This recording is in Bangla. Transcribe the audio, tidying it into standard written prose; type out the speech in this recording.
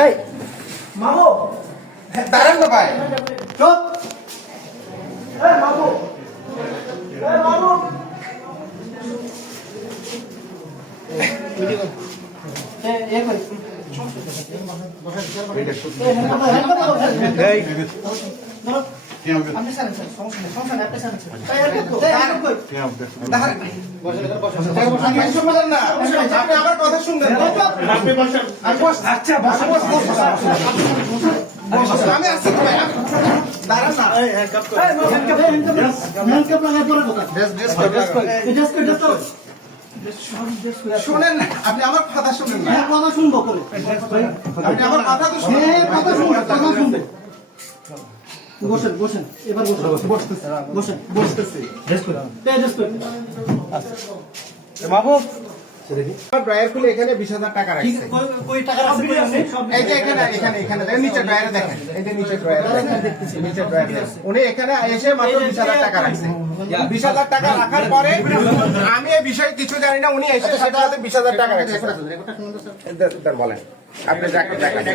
এই মামু দাঁড়ান না ভাই, চুপ। এই মামু, এই মামু। আপনি আমার কথা শুনবেন। আমি আসছি তো ভাই, দাঁড়ান না। শোনেন না, আপনি আমার কথা শুনেন না। আপনি আমার কথা তো শুনেন। বসেন বসেন, এবার বসেন বসতেছি। মাহবুব ড্রয়ার খুলে এখানে 20,000 টাকা রাখছে। কই টাকা রাখছে? এই যে এখানে নিচে ড্রয়ারে দেখেন, এই যে নিচে ড্রয়ারে দেখেন, নিচে ড্রয়ারে উনি এখানে এসে মাত্র 20,000 টাকা রাখছে। 20,000 টাকা রাখার পরে আমি এই বিষয়ে কিছু জানি না, উনি এসে সাথে সাথে 20,000 টাকা রাখছে। বলেন আপনি